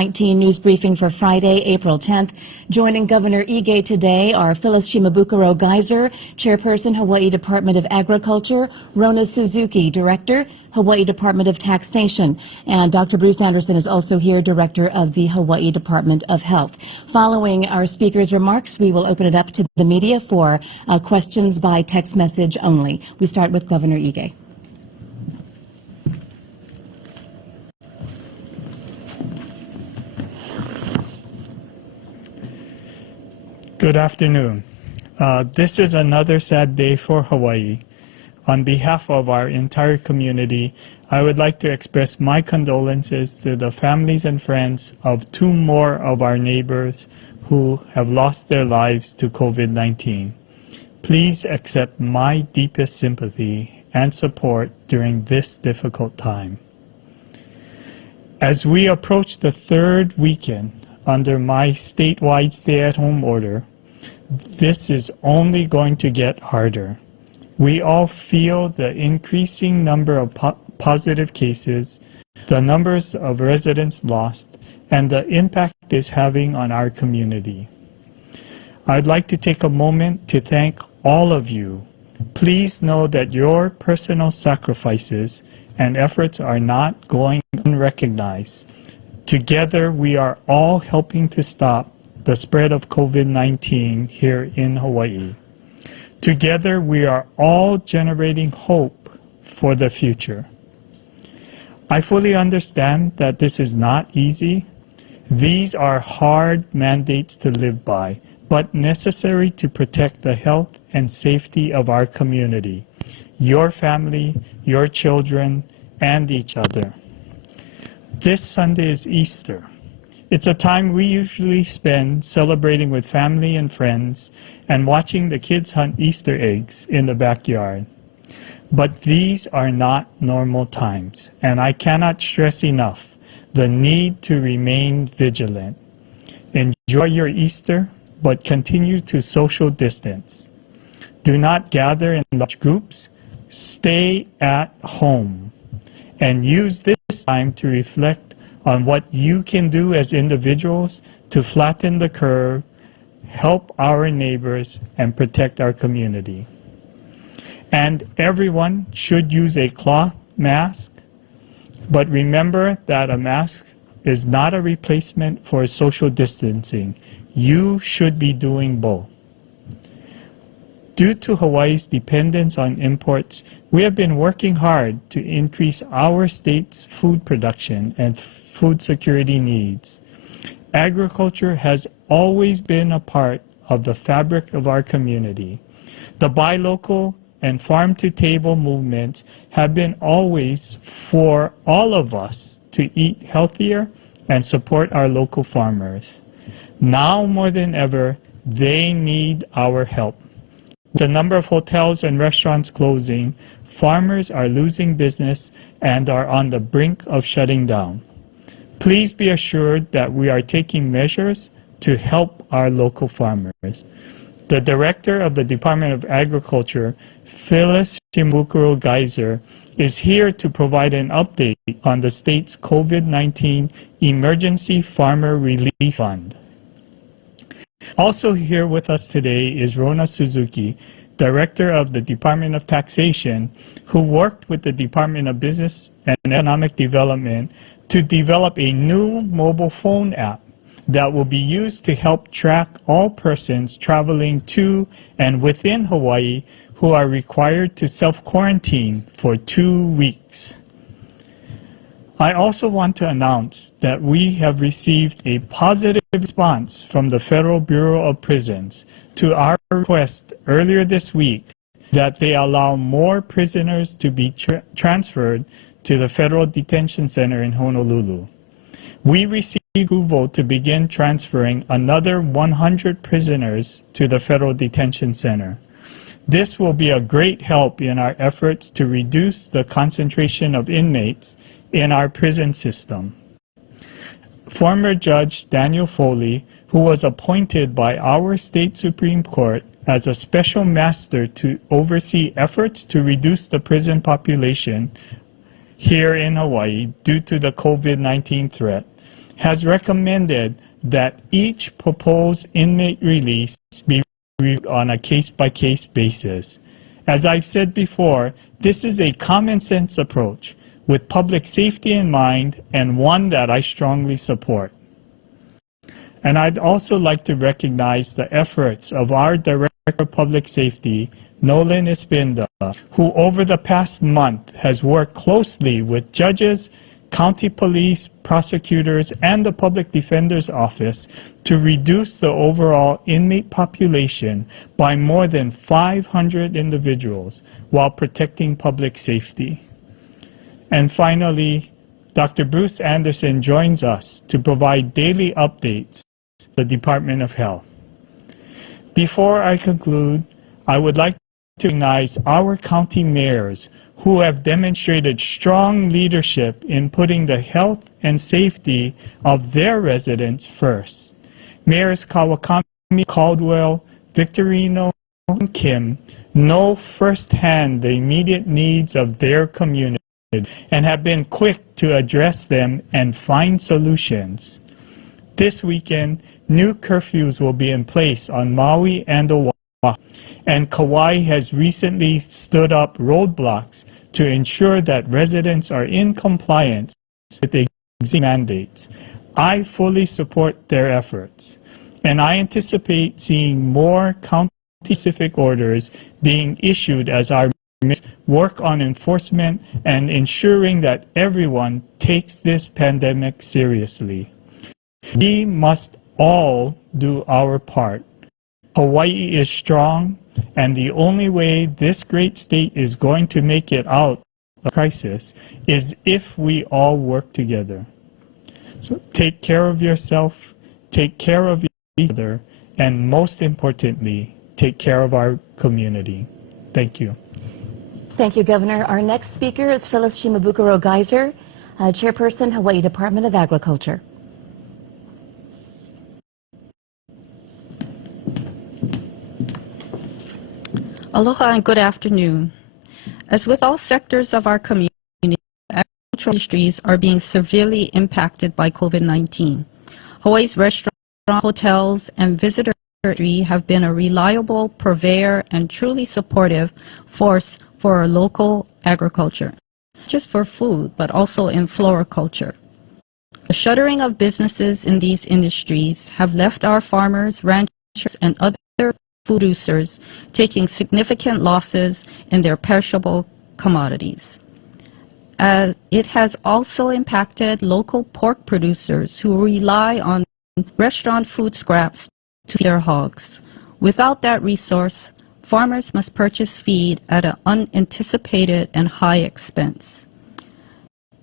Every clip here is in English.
COVID-19 news briefing for Friday, April 10th. Joining Governor Ige today are Phyllis Shimabukuro Geyser, Chairperson, Hawaii Department of Agriculture, Rona Suzuki, Director, Hawaii Department of Taxation, and Dr. Bruce Anderson is also here, Director of the Hawaii Department of Health. Following our speakers' remarks, we will open it up to the media for questions by text message only. We start with Governor Ige. Good afternoon. This is another sad day for Hawaii. On behalf of our entire community, I would like to express my condolences to the families and friends of two more of our neighbors who have lost their lives to COVID-19. Please accept my deepest sympathy and support during this difficult time. As we approach the third weekend under my statewide stay-at-home order, this is only going to get harder. We all feel the increasing number of positive cases, the numbers of residents lost, and the impact it is having on our community. I'd like to take a moment to thank all of you. Please know that your personal sacrifices and efforts are not going unrecognized. Together, we are all helping to stop the spread of COVID-19 here in Hawaii. Together, we are all generating hope for the future. I fully understand that this is not easy. These are hard mandates to live by, but necessary to protect the health and safety of our community, your family, your children, and each other. This Sunday is Easter. It's a time we usually spend celebrating with family and friends and watching the kids hunt Easter eggs in the backyard. But these are not normal times, and I cannot stress enough the need to remain vigilant. Enjoy your Easter, but continue to social distance. Do not gather in large groups. Stay at home. And use this time to reflect on what you can do as individuals to flatten the curve, help our neighbors, and protect our community. And everyone should use a cloth mask, but remember that a mask is not a replacement for social distancing. You should be doing both. Due to Hawaii's dependence on imports, we have been working hard to increase our state's food production and food security needs. Agriculture has always been a part of the fabric of our community. The buy local and farm to table movements have been always for all of us to eat healthier and support our local farmers. Now more than ever, they need our help. The number of hotels and restaurants closing, farmers are losing business and are on the brink of shutting down. Please be assured that we are taking measures to help our local farmers. The Director of the Department of Agriculture, Phyllis Shimabukuro Geyser, is here to provide an update on the state's COVID-19 Emergency Farmer Relief Fund. Also here with us today is Rona Suzuki, Director of the Department of Taxation, who worked with the Department of Business and Economic Development to develop a new mobile phone app that will be used to help track all persons traveling to and within Hawaii who are required to self-quarantine for 2 weeks. I also want to announce that we have received a positive response from the Federal Bureau of Prisons to our request earlier this week that they allow more prisoners to be transferred to the Federal Detention Center in Honolulu. We received approval to begin transferring another 100 prisoners to the Federal Detention Center. This will be a great help in our efforts to reduce the concentration of inmates in our prison system. Former Judge Daniel Foley, who was appointed by our state Supreme Court as a special master to oversee efforts to reduce the prison population here in Hawaii due to the COVID-19 threat, has recommended that each proposed inmate release be reviewed on a case-by-case basis. As I've said before, this is a common-sense approach with public safety in mind and one that I strongly support. And I'd also like to recognize the efforts of our Director of Public Safety, Nolan Espinda, who over the past month has worked closely with judges, county police, prosecutors, and the Public Defender's Office to reduce the overall inmate population by more than 500 individuals while protecting public safety. And finally, Dr. Bruce Anderson joins us to provide daily updates to the Department of Health. Before I conclude, I would like to recognize our county mayors who have demonstrated strong leadership in putting the health and safety of their residents first. Mayors Kawakami, Caldwell, Victorino, and Kim know firsthand the immediate needs of their community and have been quick to address them and find solutions. This weekend, new curfews will be in place on Maui and Oahu, and Kauai has recently stood up roadblocks to ensure that residents are in compliance with existing mandates. I fully support their efforts, and I anticipate seeing more county-specific orders being issued as our mayors work on enforcement and ensuring that everyone takes this pandemic seriously. We must all do our part. Hawaii is strong, and the only way this great state is going to make it out of the crisis is if we all work together. So take care of yourself, take care of each other, and most importantly, take care of our community. Thank you. Thank you, Governor. Our next speaker is Phyllis Shimabukuro Geyser, Chairperson, Hawaii Department of Agriculture. Aloha and good afternoon. As with all sectors of our community, agricultural industries are being severely impacted by COVID-19. Hawaii's restaurants, hotels, and visitor industry have been a reliable purveyor and truly supportive force for our local agriculture, not just for food, but also in floriculture. The shuttering of businesses in these industries have left our farmers, ranchers, and other producers taking significant losses in their perishable commodities. It has also impacted local pork producers who rely on restaurant food scraps to feed their hogs. Without that resource, farmers must purchase feed at an unanticipated and high expense.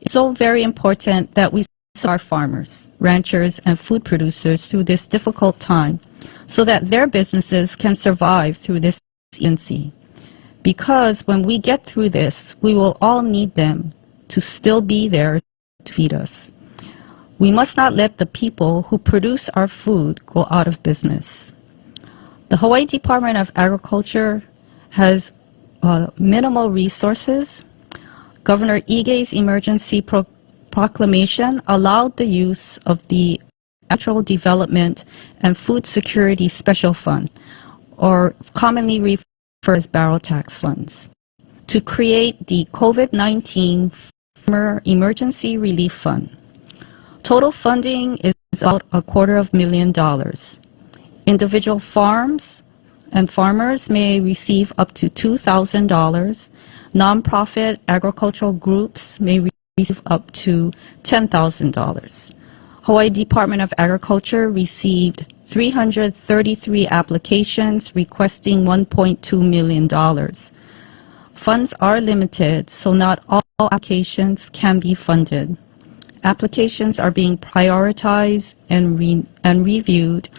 It's so very important that we support our farmers, ranchers, and food producers through this difficult time so that their businesses can survive through this emergency. Because when we get through this, we will all need them to still be there to feed us. We must not let the people who produce our food go out of business. The Hawaii Department of Agriculture has minimal resources. Governor Ige's emergency proclamation allowed the use of the Agricultural Development and Food Security Special Fund, or commonly referred to as barrel tax funds, to create the COVID-19 Farmer Emergency Relief Fund. Total funding is about $250,000. Individual farms and farmers may receive up to $2,000. Nonprofit agricultural groups may receive up to $10,000. Hawaii Department of Agriculture received 333 applications requesting $1.2 million. Funds are limited, so not all applications can be funded. Applications are being prioritized and reviewed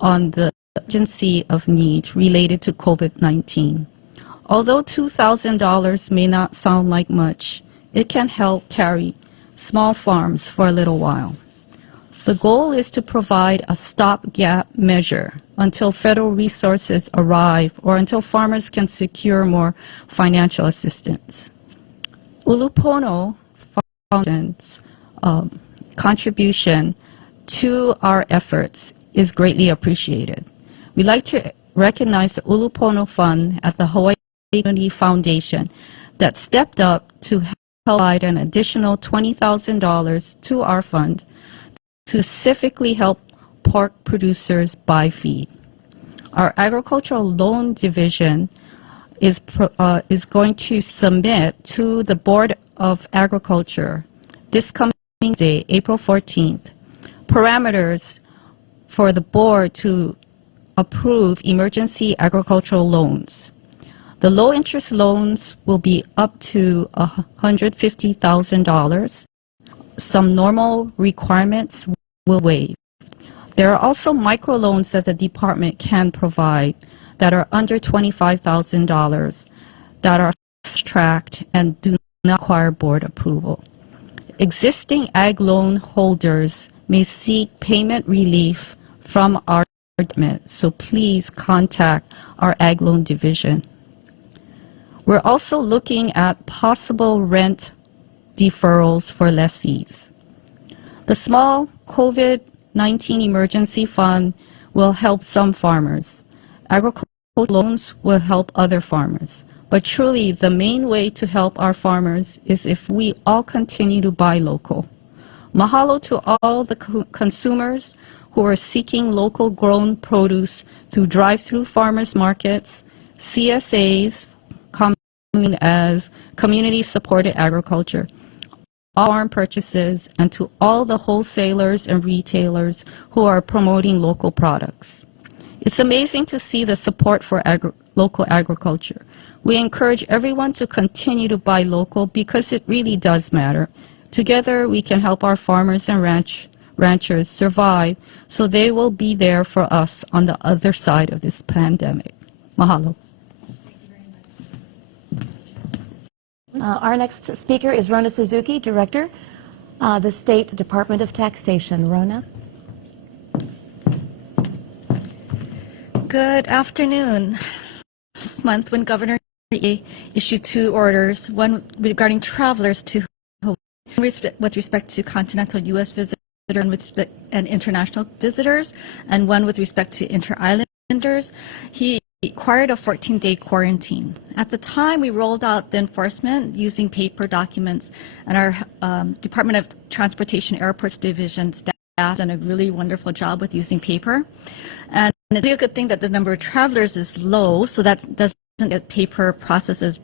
on the urgency of need related to COVID-19. Although $2,000 may not sound like much, it can help carry small farms for a little while. The goal is to provide a stopgap measure until federal resources arrive or until farmers can secure more financial assistance. Ulupono Foundation's contribution to our efforts is greatly appreciated. We'd like to recognize the Ulupono Fund at the Hawaii Community Foundation that stepped up to provide an additional $20,000 to our fund to specifically help pork producers buy feed. Our agricultural loan division is going to submit to the Board of Agriculture this coming day, April 14th, parameters for the board to approve emergency agricultural loans. The low-interest loans will be up to $150,000. Some normal requirements will waive. There are also microloans that the department can provide that are under $25,000 that are fast-tracked and do not require board approval. Existing ag loan holders may seek payment relief from our department, so please contact our ag loan division. We're also looking at possible rent deferrals for lessees. The small COVID-19 emergency fund will help some farmers. Agricultural loans will help other farmers. But truly, the main way to help our farmers is if we all continue to buy local. Mahalo to all the consumers who are seeking local grown produce through drive-through farmers markets, CSAs, commonly as community supported agriculture, farm purchases, and to all the wholesalers and retailers who are promoting local products. It's amazing to see the support for local agriculture. We encourage everyone to continue to buy local because it really does matter. Together, we can help our farmers and ranchers survive so they will be there for us on the other side of this pandemic. Mahalo. Our next speaker is Rona Suzuki, Director, the State Department of Taxation. Rona. Good afternoon. This month, when Governor Ige issued two orders, one regarding travelers to Hawaii with respect to continental U.S. visitors and international visitors, and one with respect to inter-islanders, he required a 14-day quarantine. At the time, we rolled out the enforcement using paper documents, and our Department of Transportation Airports Division staff done a really wonderful job with using paper. And it's a good thing that the number of travelers is low, so that doesn't get paper processes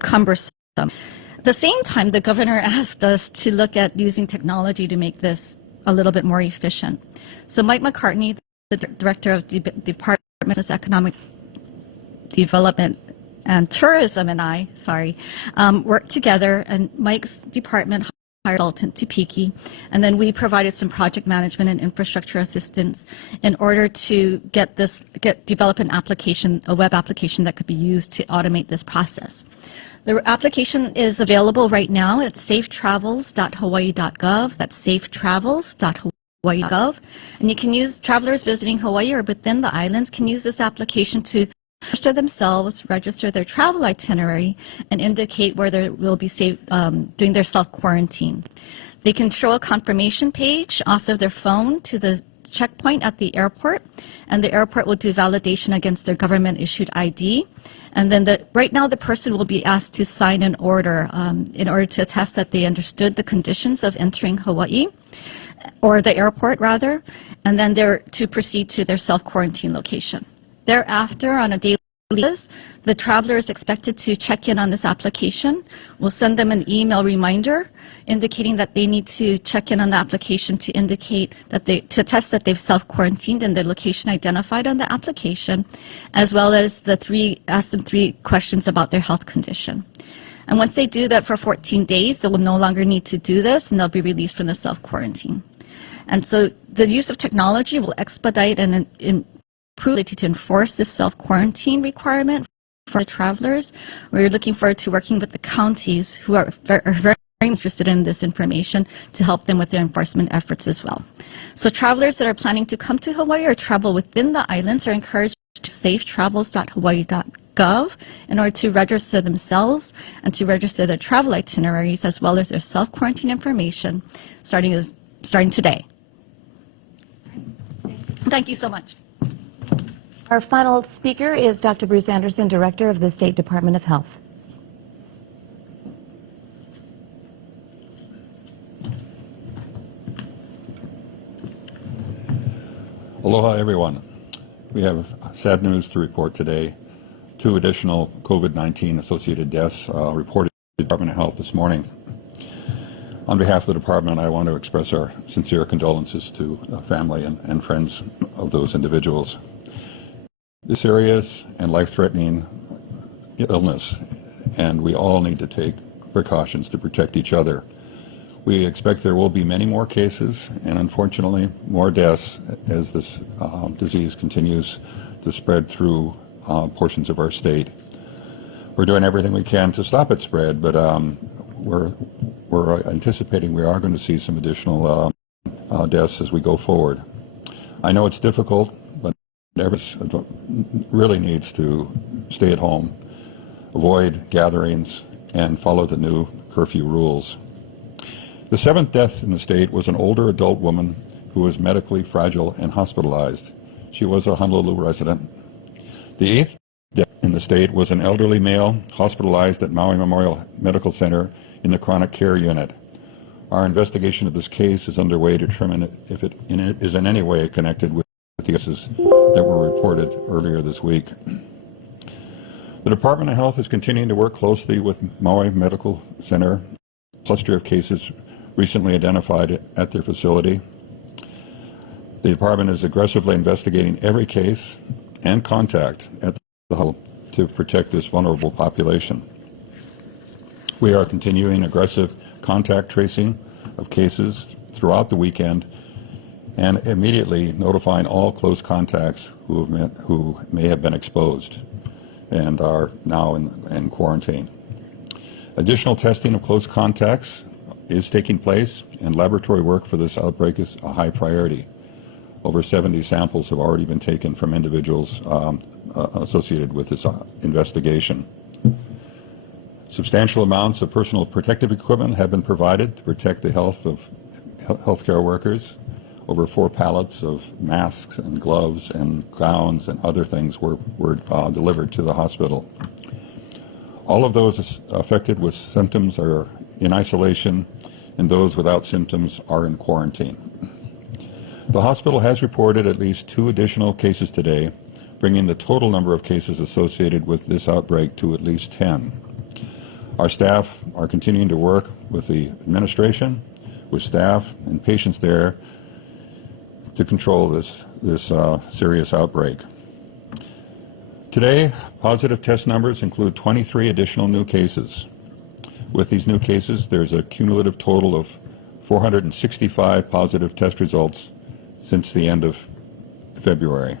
cumbersome. At the same time, the governor asked us to look at using technology to make this a little bit more efficient. So Mike McCartney, the director of the Department of Economic Development and Tourism, and I, worked together, and Mike's department hired a consultant to Piki, and then we provided some project management and infrastructure assistance in order to develop an application, a web application that could be used to automate this process. The application is available right now at safetravels.hawaii.gov. That's safetravels.hawaii.gov. And you can use travelers visiting Hawaii or within the islands can use this application to register themselves, register their travel itinerary, and indicate where they will be doing their self-quarantine. They can show a confirmation page off of their phone to the checkpoint at the airport, and the airport will do validation against their government-issued ID. And then right now the person will be asked to sign an order in order to attest that they understood the conditions of entering Hawaii, or the airport rather, and then they're to proceed to their self-quarantine location. Thereafter, on a daily basis, the traveler is expected to check in on this application. We'll send them an email reminder indicating that they need to check in on the application to indicate that to attest that they've self-quarantined in the location identified on the application, as well as ask them three questions about their health condition. And once they do that for 14 days, they will no longer need to do this, and they'll be released from the self-quarantine. And so the use of technology will expedite and improve the ability to enforce this self-quarantine requirement for travelers. We're looking forward to working with the counties who are very interested in this information to help them with their enforcement efforts as well. So travelers that are planning to come to Hawaii or travel within the islands are encouraged to safetravels.hawaii.gov in order to register themselves and to register their travel itineraries as well as their self-quarantine information starting today. Thank you so much. Our final speaker is Dr. Bruce Anderson, Director of the State Department of Health. Aloha, everyone. We have sad news to report today. 2 additional COVID-19 associated deaths reported to the Department of Health this morning. On behalf of the department, I want to express our sincere condolences to the family and friends of those individuals. This serious and life-threatening illness, and we all need to take precautions to protect each other. We expect there will be many more cases and unfortunately more deaths as this disease continues to spread through portions of our state. We're doing everything we can to stop its spread, but we're anticipating we are going to see some additional deaths as we go forward. I know it's difficult, but everyone really needs to stay at home, avoid gatherings, and follow the new curfew rules. The 7th death in the state was an older adult woman who was medically fragile and hospitalized. She was a Honolulu resident. The 8th death in the state was an elderly male hospitalized at Maui Memorial Medical Center in the chronic care unit. Our investigation of this case is underway to determine if it is in any way connected with the cases that were reported earlier this week. The Department of Health is continuing to work closely with Maui Medical Center, a cluster of cases recently identified at their facility. The department is aggressively investigating every case and contact at the hospital to protect this vulnerable population. We are continuing aggressive contact tracing of cases throughout the weekend and immediately notifying all close contacts who may have been exposed and are now in quarantine. Additional testing of close contacts is taking place, and laboratory work for this outbreak is a high priority. Over 70 samples have already been taken from individuals associated with this investigation. Substantial amounts of personal protective equipment have been provided to protect the health of healthcare workers. Over 4 pallets of masks and gloves and gowns and other things were delivered to the hospital. All of those affected with symptoms are in isolation, and those without symptoms are in quarantine. The hospital has reported at least 2 additional cases today, bringing the total number of cases associated with this outbreak to at least 10. Our staff are continuing to work with the administration, with staff and patients there to control this serious outbreak. Today, positive test numbers include 23 additional new cases. With these new cases, there's a cumulative total of 465 positive test results since the end of February.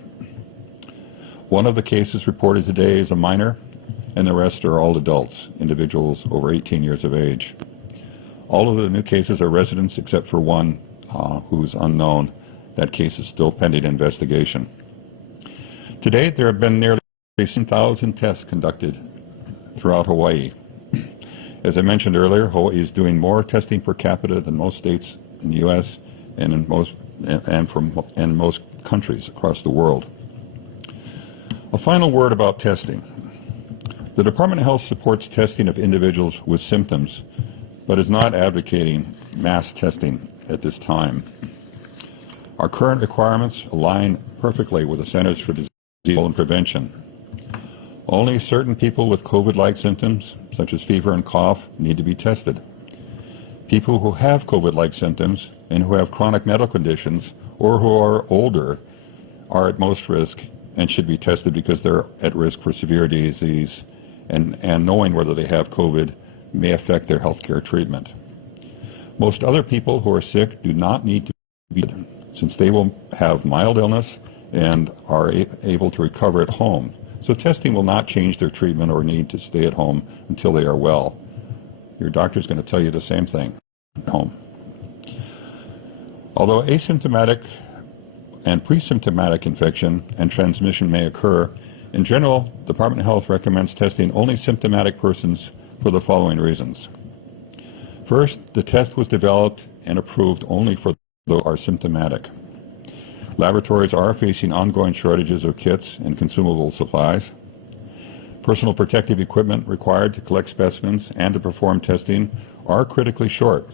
One of the cases reported today is a minor, and the rest are all adults, individuals over 18 years of age. All of the new cases are residents except for one who's unknown. That case is still pending investigation. To date, there have been nearly 10,000 tests conducted throughout Hawaii. As I mentioned earlier, Hawaii is doing more testing per capita than most states in the U.S. and in most countries across the world. A final word about testing. The Department of Health supports testing of individuals with symptoms, but is not advocating mass testing at this time. Our current requirements align perfectly with the Centers for Disease Control and Prevention. Only certain people with COVID-like symptoms, such as fever and cough, need to be tested. People who have COVID-like symptoms and who have chronic medical conditions or who are older are at most risk and should be tested because they're at risk for severe disease, and knowing whether they have COVID may affect their health care treatment. Most other people who are sick do not need to be tested, since they will have mild illness and are able to recover at home. So testing will not change their treatment or need to stay at home until they are well. Your doctor is going to tell you the same thing at home. Although asymptomatic and pre-symptomatic infection and transmission may occur, in general, the Department of Health recommends testing only symptomatic persons for the following reasons. First, the test was developed and approved only for those who are symptomatic. Laboratories are facing ongoing shortages of kits and consumable supplies. Personal protective equipment required to collect specimens and to perform testing are critically short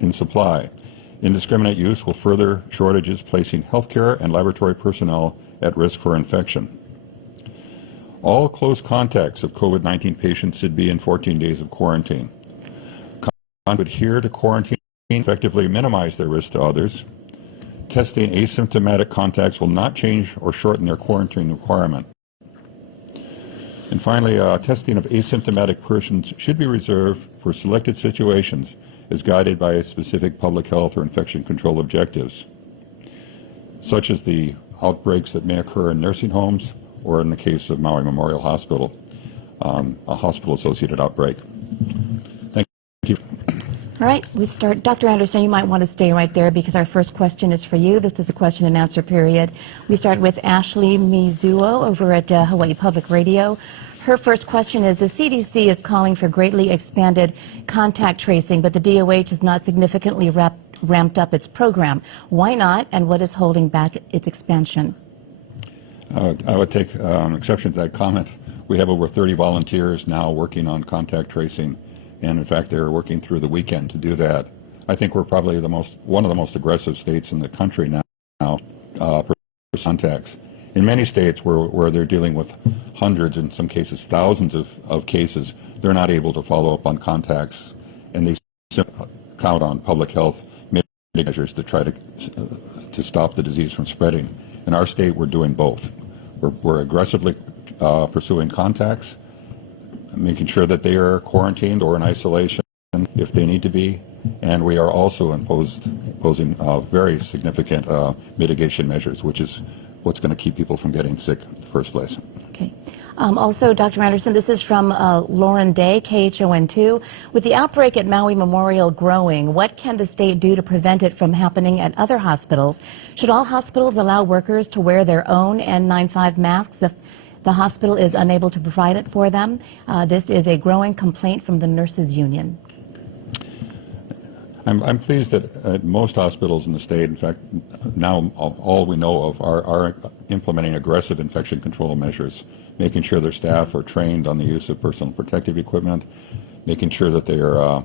in supply. Indiscriminate use will further shortages, placing healthcare and laboratory personnel at risk for infection. All close contacts of COVID-19 patients should be in 14 days of quarantine. Adhere to quarantine effectively minimize their risk to others. Testing asymptomatic contacts will not change or shorten their quarantine requirement. And finally, testing of asymptomatic persons should be reserved for selected situations as guided by specific public health or infection control objectives, such as the outbreaks that may occur in nursing homes or in the case of Maui Memorial Hospital, a hospital-associated outbreak. Thank you. All right, we start. Dr. Anderson, you might want to stay right there because our first question is for you. This is a question and answer period. We start with Ashley Mizuo over at Hawaii Public Radio. Her first question is, the CDC is calling for greatly expanded contact tracing, but the DOH has not significantly ramped up its program. Why not, and what is holding back its expansion? I would take exception to that comment. We have over 30 volunteers now working on contact tracing, and in fact they're working through the weekend to do that. I think we're probably one of the most aggressive states in the country now for contacts. In many states where they're dealing with hundreds, in some cases thousands of cases, they're not able to follow up on contacts, and they count on public health measures to try to stop the disease from spreading. In our state, we're doing both. We're aggressively pursuing contacts, making sure that they are quarantined or in isolation if they need to be, and we are also imposing very significant mitigation measures, which is what's going to keep people from getting sick in the first place. Okay. Also, Dr. Anderson, this is from Lauren Day, KHON2. With the outbreak at Maui Memorial growing, what can the state do to prevent it from happening at other hospitals? Should all hospitals allow workers to wear their own N95 masks if the hospital is unable to provide it for them? This is a growing complaint from the nurses union. I'm pleased that at most hospitals in the state, in fact, now all we know of are implementing aggressive infection control measures, making sure their staff are trained on the use of personal protective equipment, making sure that they are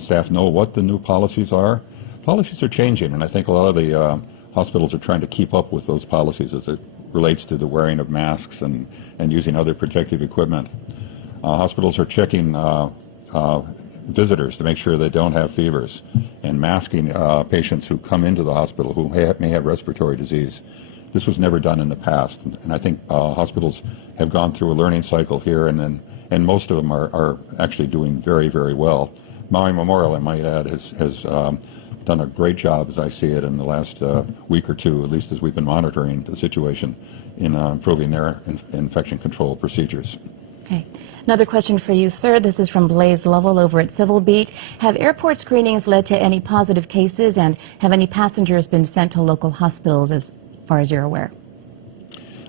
staff know what the new policies are. Policies are changing, and I think a lot of the hospitals are trying to keep up with those policies as it relates to the wearing of masks and using other protective equipment. Hospitals are checking visitors to make sure they don't have fevers, and masking patients who come into the hospital who may have respiratory disease. This was never done in the past, and I think hospitals have gone through a learning cycle here, and most of them are actually doing very, very well. Maui Memorial, I might add, has done a great job, as I see it, in the last week or two, at least as we've been monitoring the situation, in improving their infection control procedures. Okay. Another question for you, sir. This is from Blaze Lovell over at Civil Beat. Have airport screenings led to any positive cases, and have any passengers been sent to local hospitals as far as you're aware?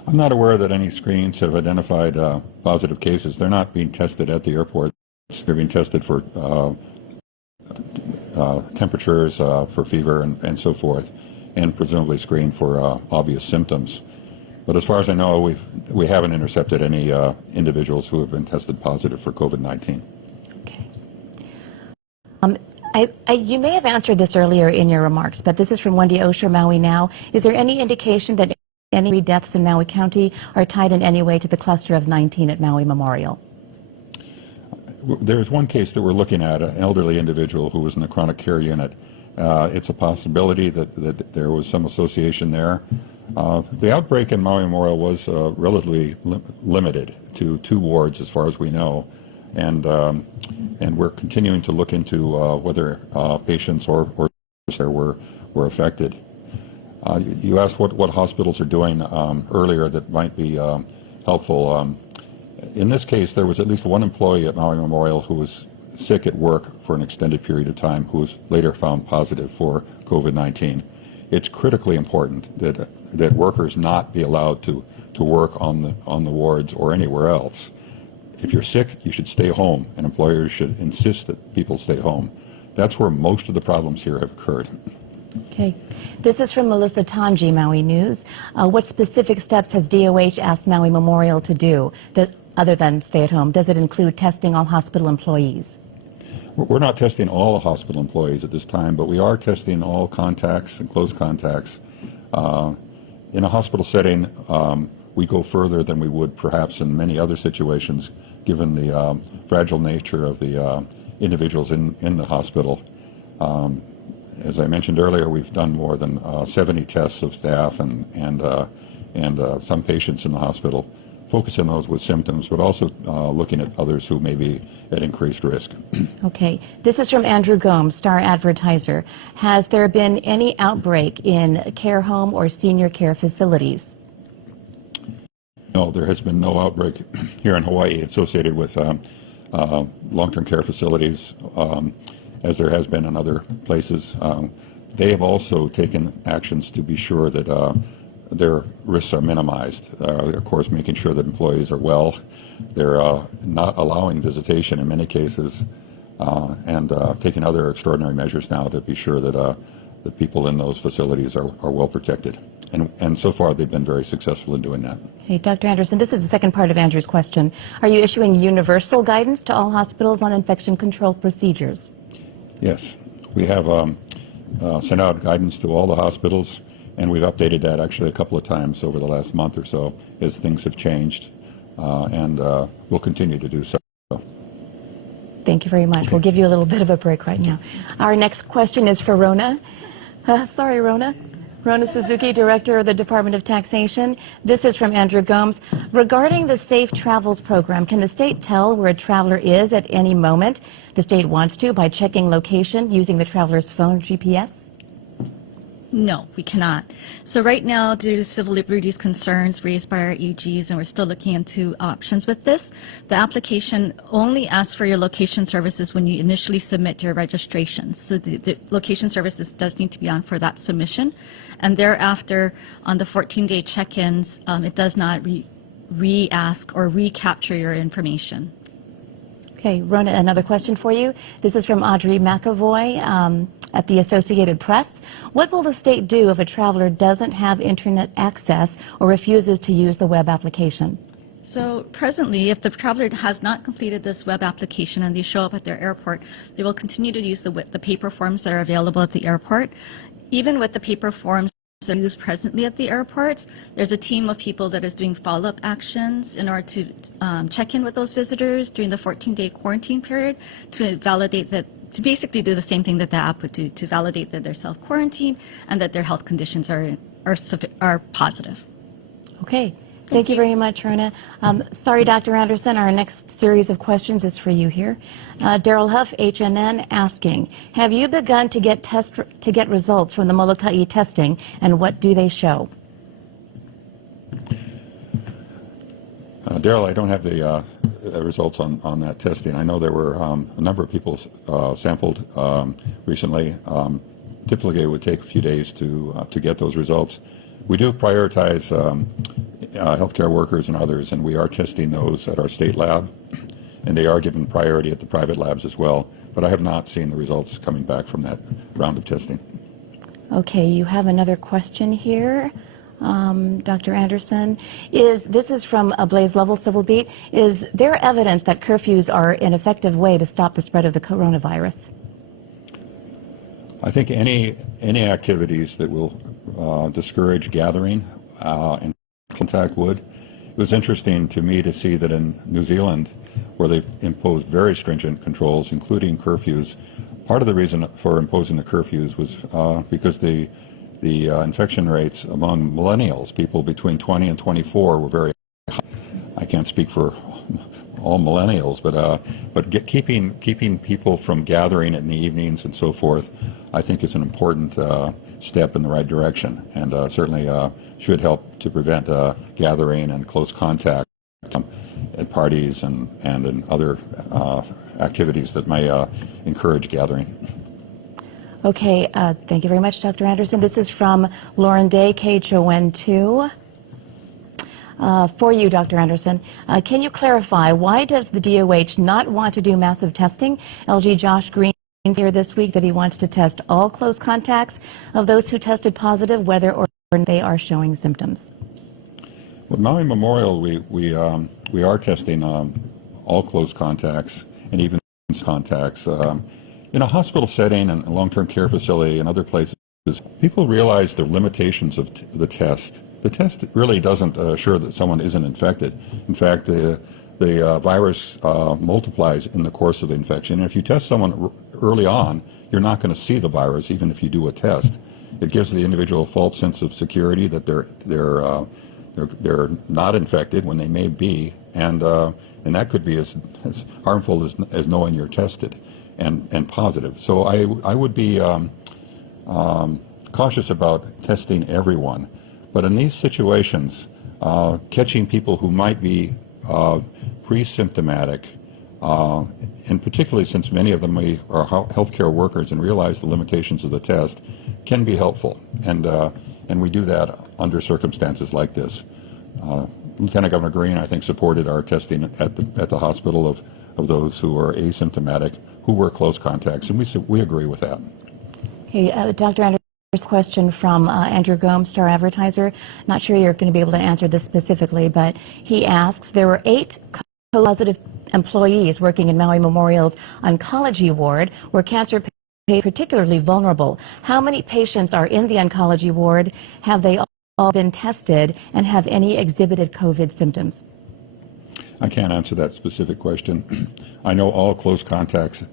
I'm not aware that any screenings have identified positive cases. They're not being tested at the airport. They're being tested for temperatures, for fever, and so forth, and presumably screened for obvious symptoms. But as far as I know, we haven't intercepted any individuals who have been tested positive for COVID-19. Okay. You may have answered this earlier in your remarks, but this is from Wendy Osher, Maui Now. Is there any indication that any deaths in Maui County are tied in any way to the cluster of 19 at Maui Memorial? There's one case that we're looking at, an elderly individual who was in the chronic care unit. It's a possibility that there was some association there. The outbreak in Maui Memorial was relatively limited to 2 wards as far as we know, and we're continuing to look into whether patients or there were affected. You asked what hospitals are doing earlier that might be helpful. In this case, there was at least one employee at Maui Memorial who was sick at work for an extended period of time who was later found positive for COVID-19. It's critically important that workers not be allowed to work on the wards or anywhere else. If you're sick, you should stay home, and employers should insist that people stay home. That's where most of the problems here have occurred. Okay. This is from Melissa Tanji, Maui News. What specific steps has DOH asked Maui Memorial to do, other than stay at home? Does it include testing all hospital employees? We're not testing all the hospital employees at this time, but we are testing all contacts and close contacts. In a hospital setting, we go further than we would perhaps in many other situations, given the fragile nature of the individuals in the hospital. As I mentioned earlier, we've done more than 70 tests of staff and some patients in the hospital, focusing on those with symptoms, but also looking at others who may be at increased risk. Okay. This is from Andrew Gomes, Star Advertiser. Has there been any outbreak in care home or senior care facilities? No, there has been no outbreak here in Hawaii associated with long-term care facilities, as there has been in other places. They have also taken actions to be sure that their risks are minimized. Of course, making sure that employees are well. They're not allowing visitation in many cases, and taking other extraordinary measures now to be sure that the people in those facilities are well protected. And so far, they've been very successful in doing that. Hey, Dr. Anderson, this is the second part of Andrew's question. Are you issuing universal guidance to all hospitals on infection control procedures? Yes, we have sent out guidance to all the hospitals, and we've updated that actually a couple of times over the last month or so as things have changed, and we'll continue to do so. Thank you very much. We'll give you a little bit of a break right now. Our next question is for Rona. Sorry, Rona. Rona Suzuki, Director of the Department of Taxation. This is from Andrew Gomes. Regarding the Safe Travels program, can the state tell where a traveler is at any moment the state wants to by checking location using the traveler's phone GPS? No, we cannot. So right now, due to civil liberties concerns raised by our EGs, and we're still looking into options with this, the application only asks for your location services when you initially submit your registration. So the location services does need to be on for that submission. And thereafter, on the 14-day check-ins, it does not re-ask or recapture your information. Okay, Rona, another question for you. This is from Audrey McAvoy at the Associated Press. What will the state do if a traveler doesn't have internet access or refuses to use the web application? So presently, if the traveler has not completed this web application and they show up at their airport, they will continue to use the paper forms that are available at the airport. Even with the paper forms that are used presently at the airports, there's a team of people that is doing follow-up actions in order to check in with those visitors during the 14-day quarantine period to validate that, to basically do the same thing that the app would do, to validate that they're self-quarantined and that their health conditions are positive. Okay. Thank you very much, Rona. Sorry, Dr. Anderson, our next series of questions is for you here. Daryl Huff, HNN, asking, have you begun to get results from the Molokai testing, and what do they show? Daryl, I don't have the results on that testing. I know there were a number of people sampled recently. Typically, it would take a few days to get those results. We do prioritize healthcare workers and others, and we are testing those at our state lab, and they are given priority at the private labs as well. But I have not seen the results coming back from that round of testing. Okay, you have another question here. Dr. Anderson, this is from a Blaze Level Civil Beat. Is there evidence that curfews are an effective way to stop the spread of the coronavirus? I think any activities that will discourage gathering and contact would. It was interesting to me to see that in New Zealand, where they imposed very stringent controls, including curfews, part of the reason for imposing the curfews was because the infection rates among millennials, people between 20 and 24, were very high. I can't speak for all millennials, but keeping people from gathering in the evenings and so forth, I think is an important step in the right direction, and certainly should help to prevent gathering and close contact at parties and in other activities that may encourage gathering. Okay, thank you very much, Dr. Anderson. This is from Lauren Day, KHON2. For you, Dr. Anderson, can you clarify why does the DOH not want to do massive testing? LG Josh Green here this week that he wants to test all close contacts of those who tested positive, whether or they are showing symptoms. With Maui Memorial, we are testing all close contacts and even contacts. In a hospital setting and a long-term care facility and other places, people realize the limitations of the test. The test really doesn't assure that someone isn't infected. In fact, the virus multiplies in the course of the infection. And if you test someone early on, you're not going to see the virus, even if you do a test. It gives the individual a false sense of security that they're not infected when they may be, and that could be as harmful as knowing you're tested and positive. So I would be cautious about testing everyone, but in these situations, catching people who might be pre-symptomatic, and particularly since many of them are healthcare workers and realize the limitations of the test, can be helpful, and we do that under circumstances like this. Lieutenant Governor Green, I think, supported our testing at the hospital of those who are asymptomatic, who were close contacts, and we agree with that. Okay, Dr. Anderson, question from Andrew Gomes, Star Advertiser. Not sure you're going to be able to answer this specifically, but he asks, there were 8 positive employees working in Maui Memorial's oncology ward where cancer patients are particularly vulnerable. How many patients are in the oncology ward? Have they all been tested and have any exhibited COVID symptoms? I can't answer that specific question. I know all close contacts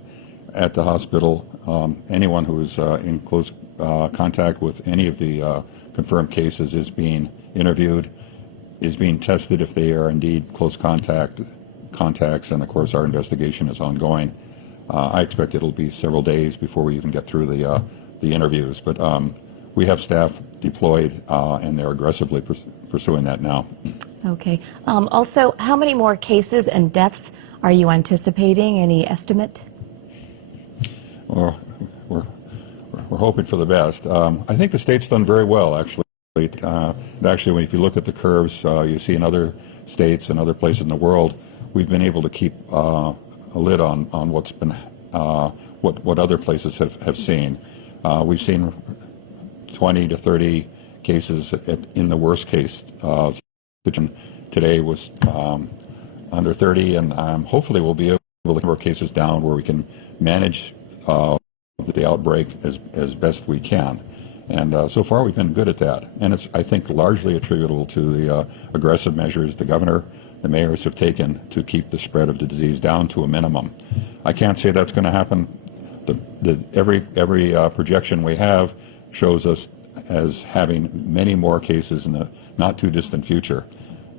at the hospital, anyone who is in close contact with any of the confirmed cases is being interviewed, is being tested if they are indeed close contacts, and of course our investigation is ongoing. I expect it'll be several days before we even get through the interviews, but we have staff deployed and they're aggressively pursuing that now. Okay. Also, how many more cases and deaths are you anticipating? Any estimate? Well, we're hoping for the best. I think the state's done very well, actually. Actually, if you look at the curves, you see in other states and other places in the world, we've been able to keep a lid on what's been what other places have seen. We've seen 20 to 30 cases in the worst case. Today was under 30, and hopefully we'll be able to get our cases down where we can manage the outbreak as best we can. And so far we've been good at that. And it's, I think, largely attributable to the aggressive measures the governor, the mayors have taken to keep the spread of the disease down to a minimum. I can't say that's going to happen. Every projection we have shows us as having many more cases in the not too distant future.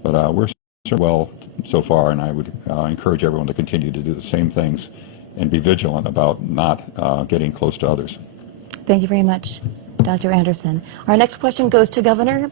But we're well so far, and I would encourage everyone to continue to do the same things and be vigilant about not getting close to others. Thank you very much, Dr. Anderson. Our next question goes to Governor.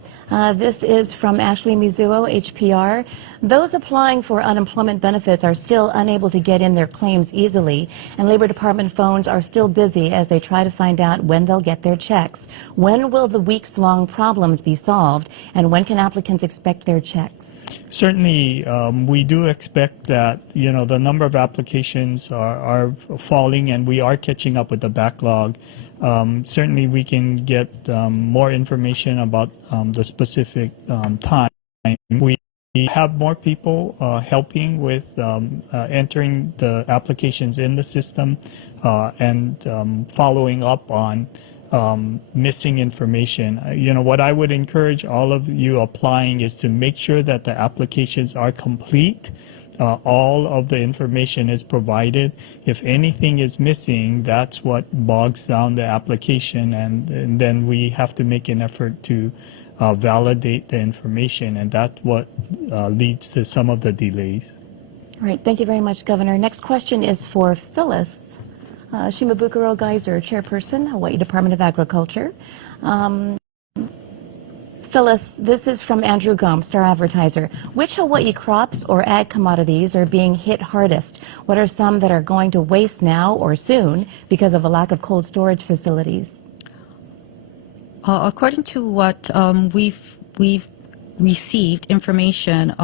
This is from Ashley Mizuo, HPR. Those applying for unemployment benefits are still unable to get in their claims easily, and Labor Department phones are still busy as they try to find out when they'll get their checks. When will the weeks-long problems be solved, and when can applicants expect their checks? Certainly, we do expect that, the number of applications are falling, and we are catching up with the backlog. Certainly, we can get more information about the specific time. We have more people helping with entering the applications in the system and following up on missing information. What I would encourage all of you applying is to make sure that the applications are complete. All of the information is provided. If anything is missing, that's what bogs down the application, and then we have to make an effort to validate the information, and that's what leads to some of the delays. All right, thank you very much, Governor. Next question is for Phyllis Shimabukuro Geyser, Chairperson, Hawaii Department of Agriculture. Phyllis, this is from Andrew Gomes, Star Advertiser. Which Hawaii crops or ag commodities are being hit hardest? What are some that are going to waste now or soon because of a lack of cold storage facilities? According to what we've received information,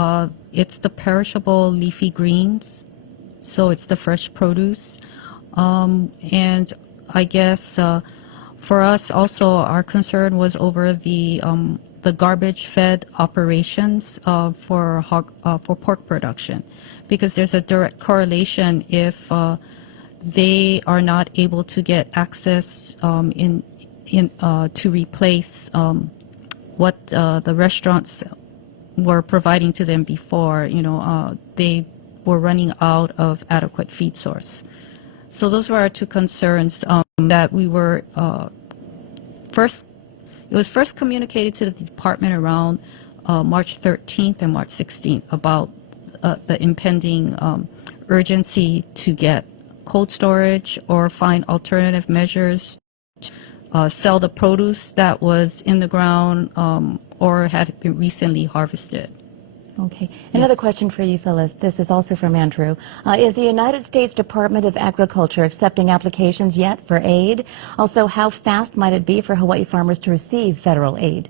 it's the perishable leafy greens, so it's the fresh produce. And I guess for us also, our concern was over the garbage-fed operations for pork production, because there's a direct correlation if they are not able to get access to replace what the restaurants were providing to them before. They were running out of adequate feed source. So those were our two concerns that we were first. It was first communicated to the department around March 13th and March 16th about the impending urgency to get cold storage or find alternative measures to sell the produce that was in the ground or had been recently harvested. Okay. Another question for you, Phyllis. This is also from Andrew. Is the United States Department of Agriculture accepting applications yet for aid? Also, how fast might it be for Hawaii farmers to receive federal aid?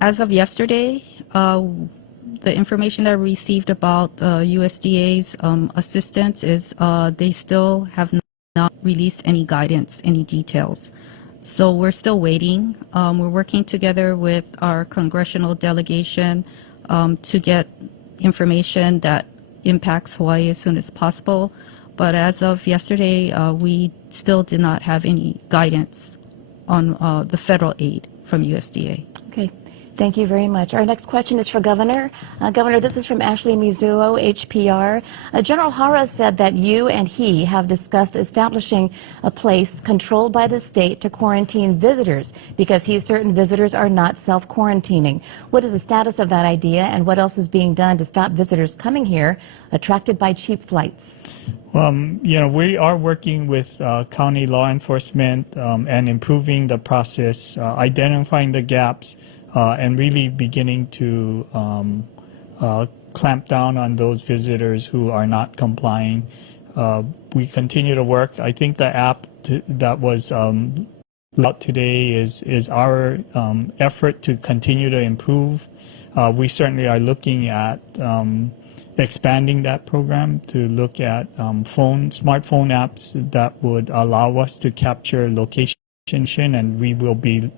As of yesterday, the information that we received about USDA's assistance is they still have not released any guidance, any details. So we're still waiting. We're working together with our congressional delegation to get information that impacts Hawaii as soon as possible. But as of yesterday, we still did not have any guidance on the federal aid from USDA. Okay. Thank you very much. Our next question is for Governor. Governor, this is from Ashley Mizuo, HPR. General Hara said that you and he have discussed establishing a place controlled by the state to quarantine visitors because he's certain visitors are not self-quarantining. What is the status of that idea, and what else is being done to stop visitors coming here attracted by cheap flights? We are working with county law enforcement and improving the process, identifying the gaps, and really beginning to clamp down on those visitors who are not complying. We continue to work. I think the app that was out today is our effort to continue to improve. We certainly are looking at expanding that program to look at smartphone apps that would allow us to capture location, and we will be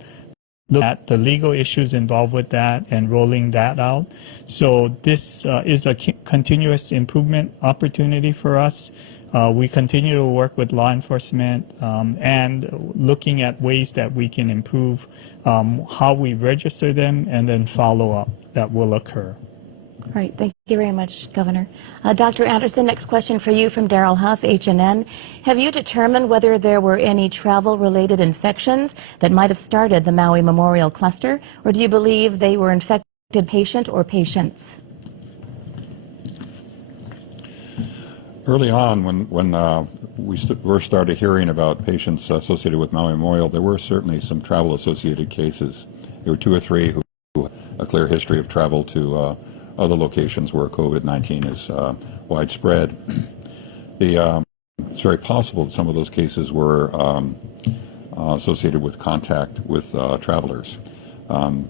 look at the legal issues involved with that and rolling that out. So this is a continuous improvement opportunity for us. We continue to work with law enforcement and looking at ways that we can improve how we register them and then follow up that will occur. All right. Thank you very much, Governor. Dr. Anderson, next question for you from Daryl Huff, HNN. Have you determined whether there were any travel-related infections that might have started the Maui Memorial Cluster, or do you believe they were infected patient or patients? Early on, when we first started hearing about patients associated with Maui Memorial, there were certainly some travel-associated cases. There were 2 or 3 who had a clear history of travel to other locations where COVID-19 is widespread. It's very possible that some of those cases were associated with contact with travelers. And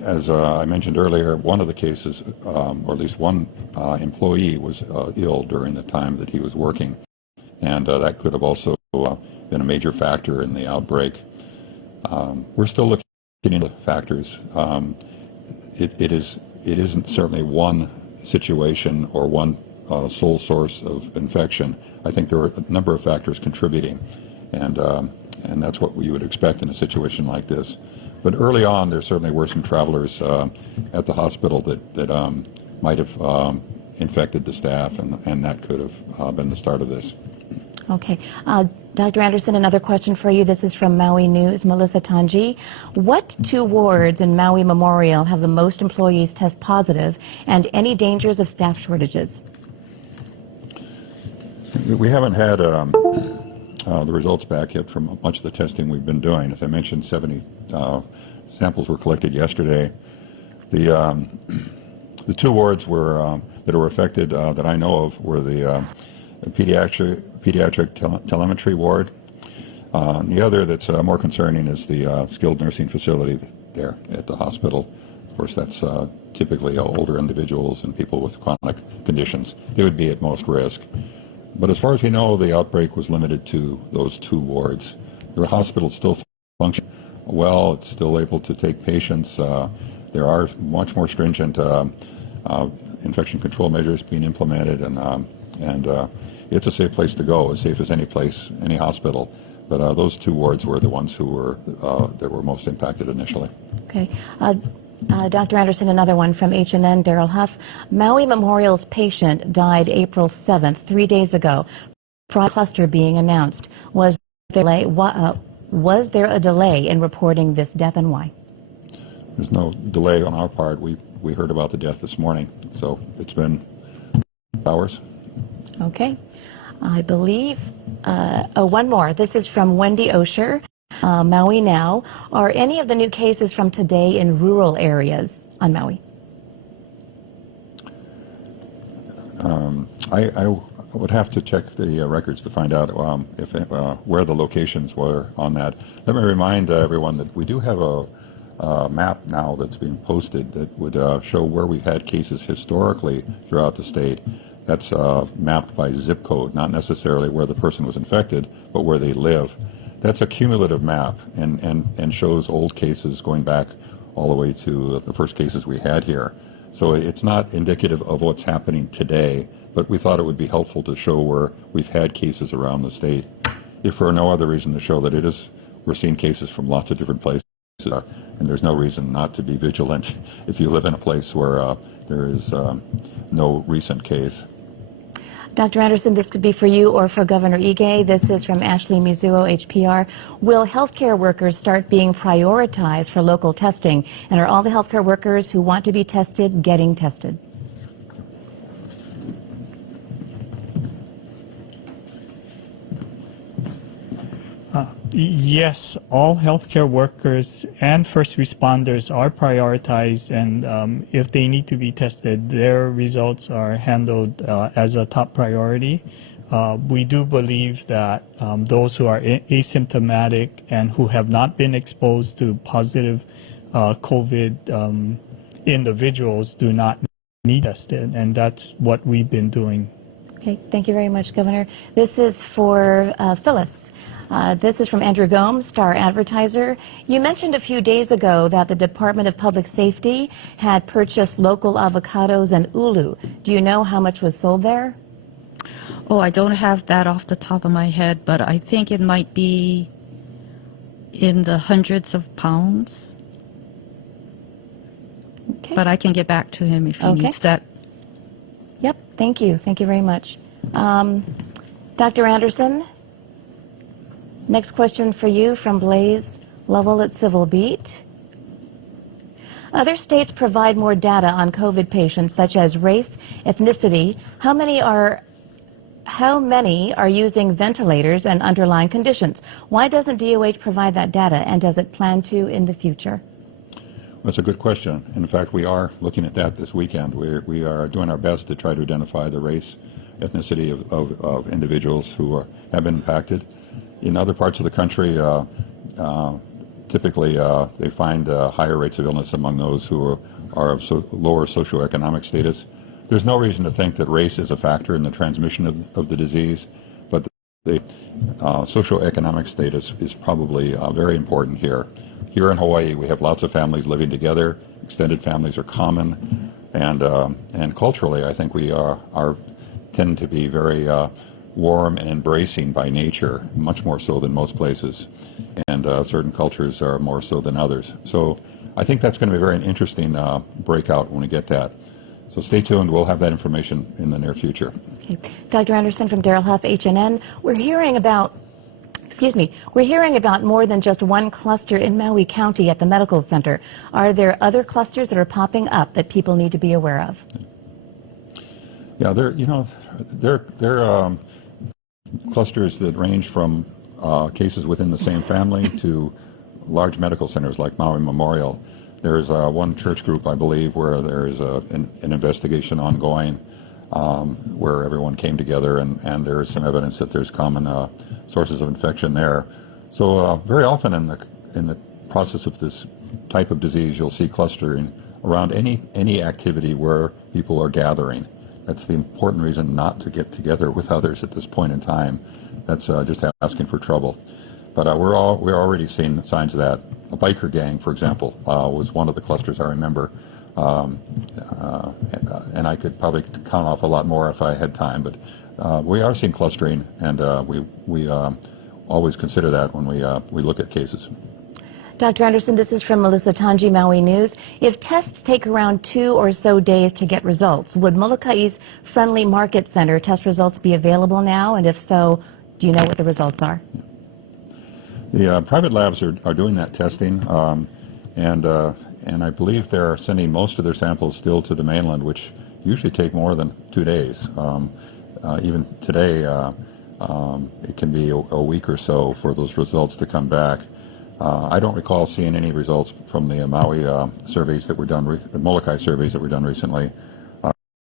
as I mentioned earlier, one of the cases, or at least one employee was ill during the time that he was working. And that could have also been a major factor in the outbreak. We're still looking into factors. It isn't certainly one situation or one sole source of infection. I think there are a number of factors contributing, and that's what we would expect in a situation like this. But early on, there certainly were some travelers at the hospital that might have infected the staff, and that could have been the start of this. Okay. Dr. Anderson, another question for you. This is from Maui News, Melissa Tanji. What 2 wards in Maui Memorial have the most employees test positive, and any dangers of staff shortages? We haven't had the results back yet from much of the testing we've been doing. As I mentioned, 70 samples were collected yesterday. The 2 wards that were affected that I know of were the pediatric telemetry ward. The other that's more concerning is the skilled nursing facility there at the hospital. Of course, that's typically older individuals and people with chronic conditions. They would be at most risk. But as far as we know, the outbreak was limited to those 2 wards. The hospital still functions well. It's still able to take patients. There are much more stringent infection control measures being implemented, and it's a safe place to go, as safe as any place, any hospital. But those 2 wards were the ones who were that were most impacted initially. Okay. Dr. Anderson, another one from HNN, Daryl Huff. Maui Memorial's patient died April 7th, 3 days ago, prior to cluster being announced. Was there a delay in reporting this death, and why? There's no delay on our part. We heard about the death this morning, so it's been hours. Okay. I believe, one more. This is from Wendy Osher, Maui Now. Are any of the new cases from today in rural areas on Maui? I would have to check the records to find out if where the locations were on that. Let me remind everyone that we do have a map now that's being posted that would show where we've had cases historically throughout the state. That's mapped by zip code, not necessarily where the person was infected, but where they live. That's a cumulative map and shows old cases going back all the way to the first cases we had here. So it's not indicative of what's happening today, but we thought it would be helpful to show where we've had cases around the state. If for no other reason to show that we're seeing cases from lots of different places, and there's no reason not to be vigilant if you live in a place where there is no recent case. Dr. Anderson, this could be for you or for Governor Ige. This is from Ashley Mizuo, HPR. Will healthcare workers start being prioritized for local testing? And are all the healthcare workers who want to be tested getting tested? Yes, all healthcare workers and first responders are prioritized, and if they need to be tested, their results are handled as a top priority. We do believe that those who are asymptomatic and who have not been exposed to positive COVID individuals do not need tested, and that's what we've been doing. Okay, thank you very much, Governor. This is for Phyllis. This is from Andrew Gomes, Star Advertiser. You mentioned a few days ago that the Department of Public Safety had purchased local avocados and ulu. Do you know how much was sold there? Oh, I don't have that off the top of my head, but I think it might be in the hundreds of pounds. Okay. But I can get back to him if he needs that. Yep, thank you. Thank you very much. Dr. Anderson, next question for you from Blaze Lovell at Civil Beat. Other states provide more data on COVID patients, such as race, ethnicity. How many are using ventilators and underlying conditions? Why doesn't DOH provide that data, and does it plan to in the future? That's a good question. In fact, we are looking at that this weekend. We are doing our best to try to identify the race, ethnicity of individuals who have been impacted. In other parts of the country, typically they find higher rates of illness among those who are of lower socioeconomic status. There's no reason to think that race is a factor in the transmission of the disease, but the socioeconomic status is probably very important here. Here in Hawaii, we have lots of families living together. Extended families are common, and culturally, I think we tend to be very warm and embracing by nature, much more so than most places, and certain cultures are more so than others. So I think that's going to be a very interesting breakout when we get that. So stay tuned. We'll have that information in the near future. Okay. Dr. Anderson from Daryl Huff, HNN. We're hearing about more than just one cluster in Maui County at the medical center. Are there other clusters that are popping up that people need to be aware of? Yeah, they're clusters that range from cases within the same family to large medical centers like Maui Memorial. There's one church group, I believe, where there is an investigation ongoing where everyone came together, and there is some evidence that there's common sources of infection there. So very often in the process of this type of disease, you'll see clustering around any activity where people are gathering. That's the important reason not to get together with others at this point in time. That's just asking for trouble. But we're already seeing signs of that. A biker gang, for example, was one of the clusters I remember. And I could probably count off a lot more if I had time, but we are seeing clustering, and we always consider that when we look at cases. Dr. Anderson, this is from Melissa Tanji, Maui News. If tests take around 2 or so days to get results, would Molokai's Friendly Market Center test results be available now? And if so, do you know what the results are? The private labs are doing that testing, and I believe they're sending most of their samples still to the mainland, which usually take more than 2 days. Even today, it can be a week or so for those results to come back. I don't recall seeing any results from the Maui surveys that were done, Molokai surveys that were done recently.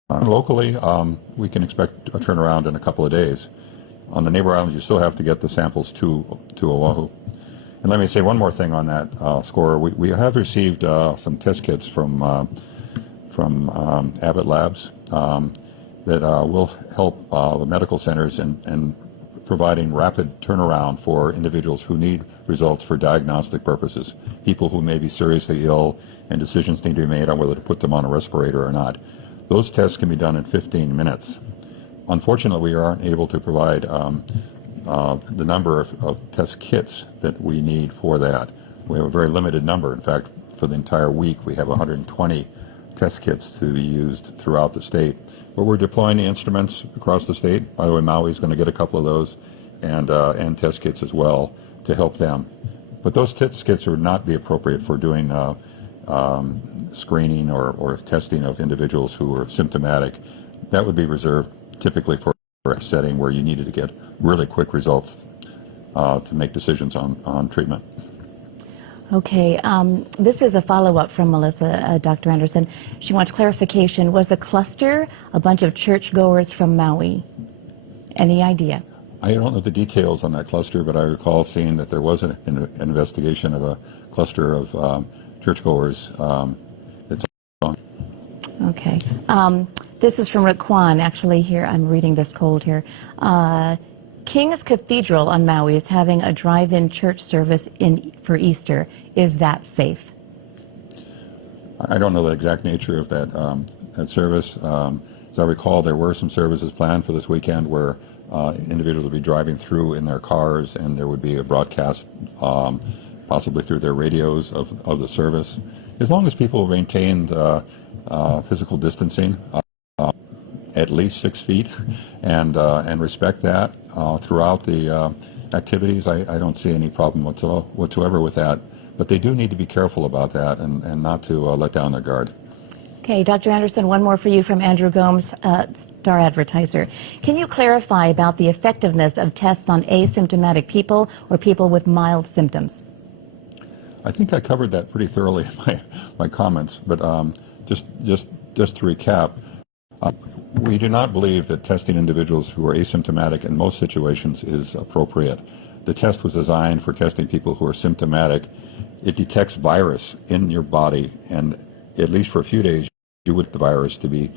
Locally, we can expect a turnaround in a couple of days. On the neighbor islands, you still have to get the samples to Oahu. And let me say one more thing on that score. We have received some test kits from Abbott Labs that will help the medical centers in providing rapid turnaround for individuals who need results for diagnostic purposes, people who may be seriously ill and decisions need to be made on whether to put them on a respirator or not. Those tests can be done in 15 minutes. Unfortunately, we aren't able to provide the number of test kits that we need for that. We have a very limited number. In fact, for the entire week, we have 120 test kits to be used throughout the state. But we're deploying the instruments across the state. By the way, Maui is going to get a couple of those, and test kits as well to help them. But those test kits would not be appropriate for doing screening or testing of individuals who are symptomatic. That would be reserved typically for a setting where you needed to get really quick results to make decisions on treatment. Okay, this is a follow-up from Melissa, Dr. Anderson. She wants clarification. Was the cluster a bunch of churchgoers from Maui? Any idea? I don't know the details on that cluster, but I recall seeing that there was an investigation of a cluster of churchgoers. It's on. Okay. This is from Rick Kwan, actually, here. I'm reading this cold here. King's Cathedral on Maui is having a drive-in church service for Easter. Is that safe? I don't know the exact nature of that service. As I recall, there were some services planned for this weekend where individuals would be driving through in their cars, and there would be a broadcast, possibly through their radios, of the service. As long as people maintain the physical distancing, at least 6 feet, and respect that throughout the activities, I don't see any problem whatsoever with that. But they do need to be careful about that and not to let down their guard. Okay, Dr. Anderson, one more for you from Andrew Gomes, Star Advertiser. Can you clarify about the effectiveness of tests on asymptomatic people or people with mild symptoms? I think I covered that pretty thoroughly in my comments, but just to recap, we do not believe that testing individuals who are asymptomatic in most situations is appropriate. The test was designed for testing people who are symptomatic. It detects virus in your body, and at least for a few days, you would the virus to be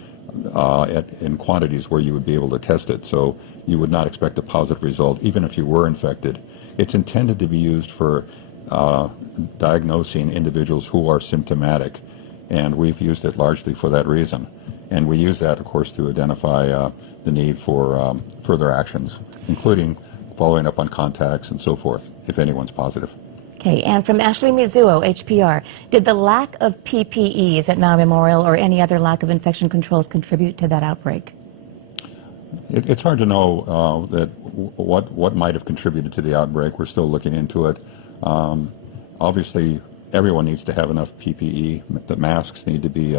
in quantities where you would be able to test it. So you would not expect a positive result, even if you were infected. It's intended to be used for diagnosing individuals who are symptomatic, and we've used it largely for that reason. And we use that, of course, to identify the need for further actions, including following up on contacts and so forth, if anyone's positive. Okay, and from Ashley Mizuo, HPR, did the lack of PPEs at Maui Memorial or any other lack of infection controls contribute to that outbreak? It's hard to know that what might have contributed to the outbreak. We're still looking into it. Obviously, everyone needs to have enough PPE. The masks need to be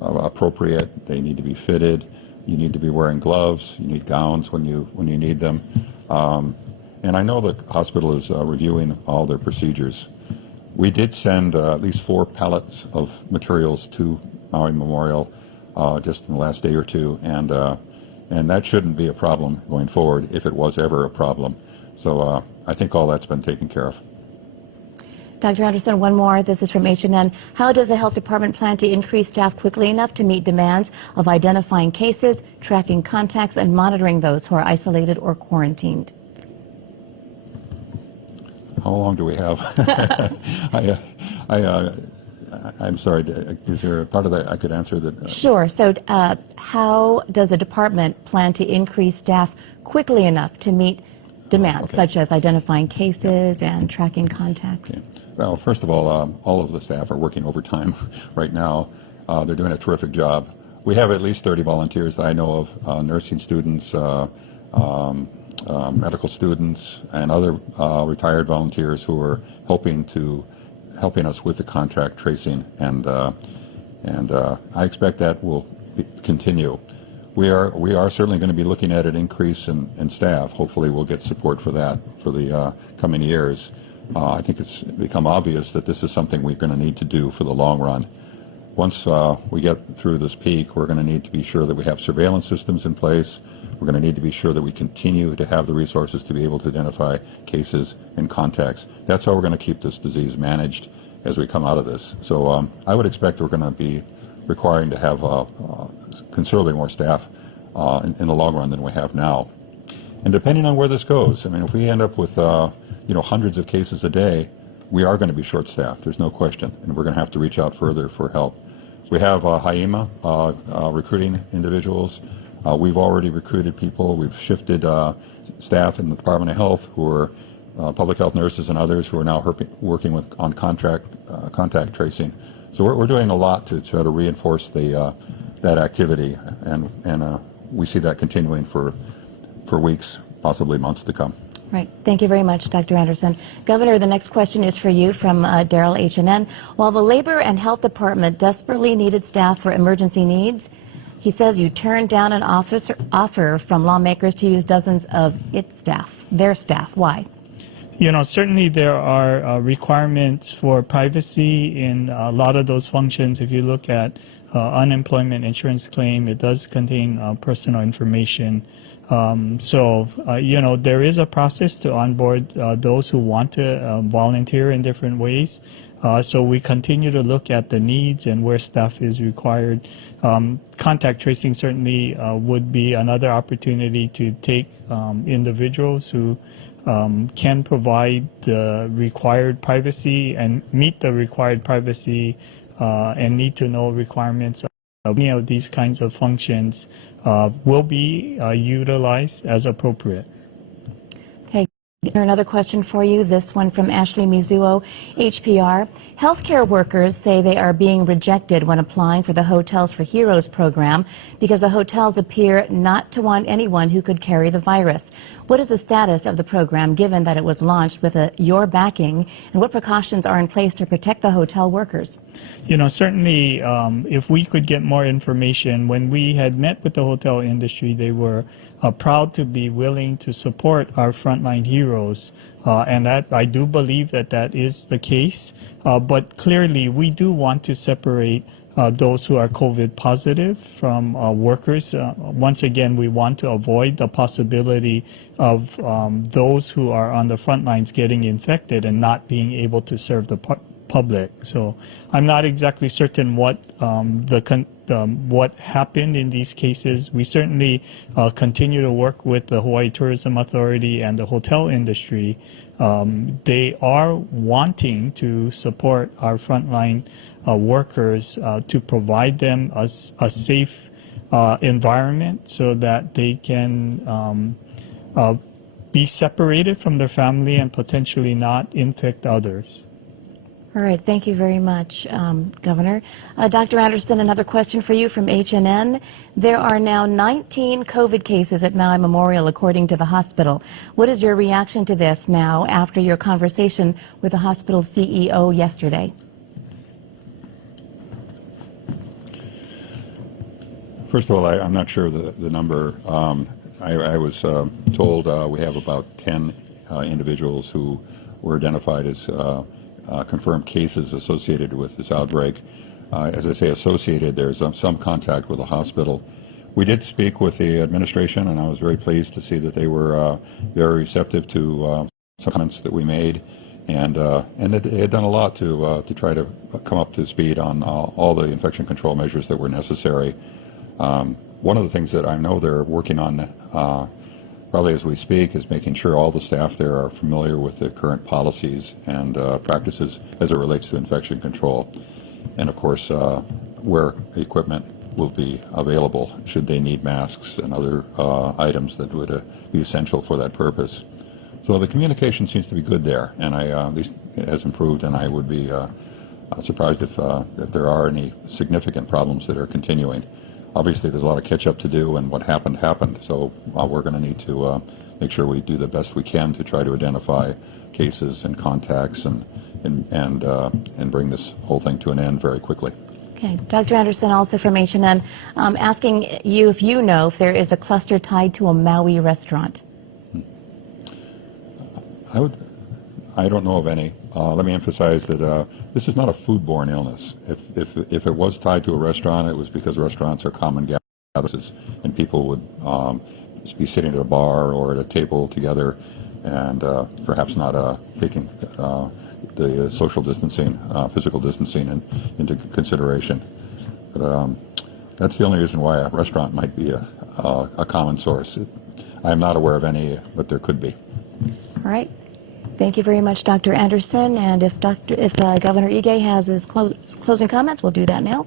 appropriate. They need to be fitted. You need to be wearing gloves. You need gowns when you need them. And I know the hospital is reviewing all their procedures. We did send at least 4 pallets of materials to Maui Memorial just in the last day or two, and that shouldn't be a problem going forward if it was ever a problem. So I think all that's been taken care of. Dr. Anderson, one more. This is from H&N. How does the health department plan to increase staff quickly enough to meet demands of identifying cases, tracking contacts, and monitoring those who are isolated or quarantined? How long do we have? I'm sorry, is there a part of that I could answer that? Sure. So how does the department plan to increase staff quickly enough to meet demands, such as identifying cases and tracking contacts? Okay. Well, first of all of the staff are working overtime right now. They're doing a terrific job. We have at least 30 volunteers that I know of, nursing students, medical students, and other retired volunteers who are helping us with the contact tracing, and I expect that will continue. We are certainly going to be looking at an increase in staff. Hopefully, we'll get support for that for the coming years. I think it's become obvious that this is something we're going to need to do for the long run. Once we get through this peak, we're going to need to be sure that we have surveillance systems in place. We're going to need to be sure that we continue to have the resources to be able to identify cases and contacts. That's how we're going to keep this disease managed as we come out of this. So I would expect we're going to be requiring to have considerably more staff in the long run than we have now. And depending on where this goes, I mean, if we end up with hundreds of cases a day, we are going to be short-staffed. There's no question, and we're going to have to reach out further for help. We have HIEMA recruiting individuals. We've already recruited people. We've shifted staff in the Department of Health who are public health nurses and others who are now working on contact tracing. So we're doing a lot to try to reinforce that activity, and we see that continuing for weeks, possibly months to come. Right. Thank you very much, Dr. Anderson. Governor, the next question is for you from Daryl H&N. While the Labor and Health Department desperately needed staff for emergency needs, he says you turned down an offer from lawmakers to use dozens of their staff. Why? Certainly there are requirements for privacy in a lot of those functions. If you look at unemployment insurance claim, it does contain personal information. There is a process to onboard those who want to volunteer in different ways. So we continue to look at the needs and where staff is required. Contact tracing certainly would be another opportunity to take individuals who can provide the required privacy and meet the required privacy and need to know requirements. Many of these kinds of functions will be utilized as appropriate. Okay, another question for you. This one from Ashley Mizuo, HPR. Healthcare workers say they are being rejected when applying for the Hotels for Heroes program because the hotels appear not to want anyone who could carry the virus. What is the status of the program given that it was launched with your backing, and what precautions are in place to protect the hotel workers? Certainly if we could get more information. When we had met with the hotel industry, they were proud to be willing to support our frontline heroes, and that I do believe that is the case. But clearly, we do want to separate those who are COVID positive from workers. Once again, we want to avoid the possibility of those who are on the front lines getting infected and not being able to serve the public. So I'm not exactly certain what what happened in these cases. We certainly continue to work with the Hawaii Tourism Authority and the hotel industry. They are wanting to support our frontline workers to provide them a safe environment so that they can be separated from their family and potentially not infect others. All right, thank you very much, Governor. Dr. Anderson, another question for you from H&N. There are now 19 COVID cases at Maui Memorial, according to the hospital. What is your reaction to this now after your conversation with the hospital CEO yesterday? First of all, I'm not sure the number. I was told we have about 10 individuals who were identified as confirmed cases associated with this outbreak. As I say, associated, there's some contact with the hospital. We did speak with the administration, and I was very pleased to see that they were very receptive to some comments that we made. and they had done a lot to try to come up to speed on all the infection control measures that were necessary. One of the things that I know they're working on probably as we speak is making sure all the staff there are familiar with the current policies and practices as it relates to infection control, and of course where equipment will be available should they need masks and other items that would be essential for that purpose. So the communication seems to be good there, and at least it has improved, and I would be surprised if there are any significant problems that are continuing. Obviously, there's a lot of catch-up to do, and what happened, happened. So we're going to need to make sure we do the best we can to try to identify cases and contacts and bring this whole thing to an end very quickly. Okay, Dr. Anderson, also from H&N, asking you if you know if there is a cluster tied to a Maui restaurant. I don't know of any. Let me emphasize that this is not a foodborne illness. If it was tied to a restaurant, it was because restaurants are common gatherings, and people would be sitting at a bar or at a table together, and perhaps not taking the social distancing, physical distancing into consideration. But that's the only reason why a restaurant might be a common source. I'm not aware of any, but there could be. All right. Thank you very much, Dr. Anderson. And if Governor Ige has his closing comments, we'll do that now.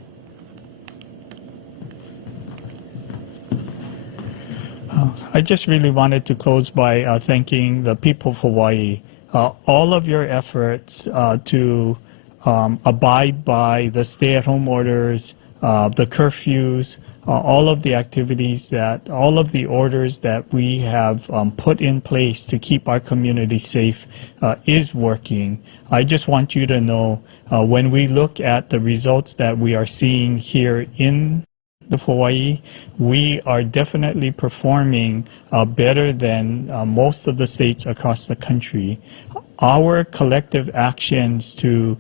I just really wanted to close by thanking the people of Hawaii. All of your efforts to abide by the stay-at-home orders, the curfews, all of the activities all of the orders that we have put in place to keep our community safe is working. I just want you to know when we look at the results that we are seeing here in Hawaii, we are definitely performing better than most of the states across the country. Our collective actions to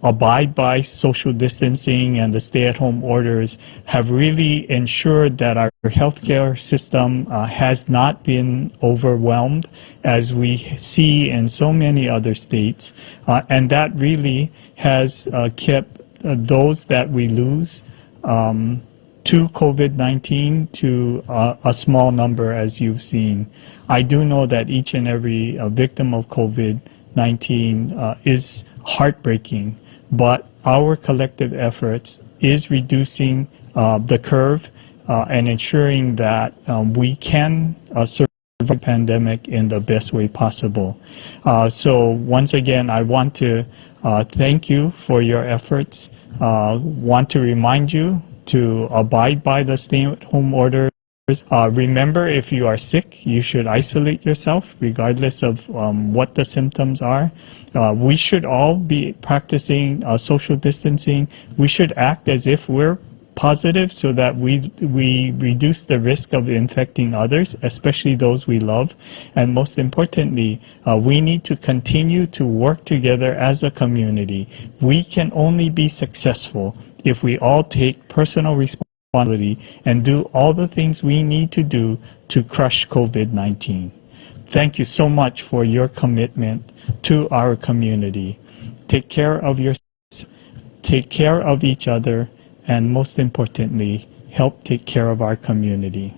abide by social distancing and the stay-at-home orders have really ensured that our healthcare system has not been overwhelmed as we see in so many other states, and that really has kept those that we lose to COVID-19 to a small number, as you've seen. I do know that each and every victim of COVID-19 is heartbreaking, but our collective efforts is reducing the curve and ensuring that we can survive the pandemic in the best way possible. So once again, I want to thank you for your efforts. Want to remind you to abide by the stay-at-home orders. Remember, if you are sick, you should isolate yourself regardless of what the symptoms are. We should all be practicing social distancing. We should act as if we're positive so that we reduce the risk of infecting others, especially those we love. And most importantly, we need to continue to work together as a community. We can only be successful if we all take personal responsibility and do all the things we need to do to crush COVID-19. Thank you so much for your commitment to our community. Take care of yourselves, take care of each other, and most importantly, help take care of our community.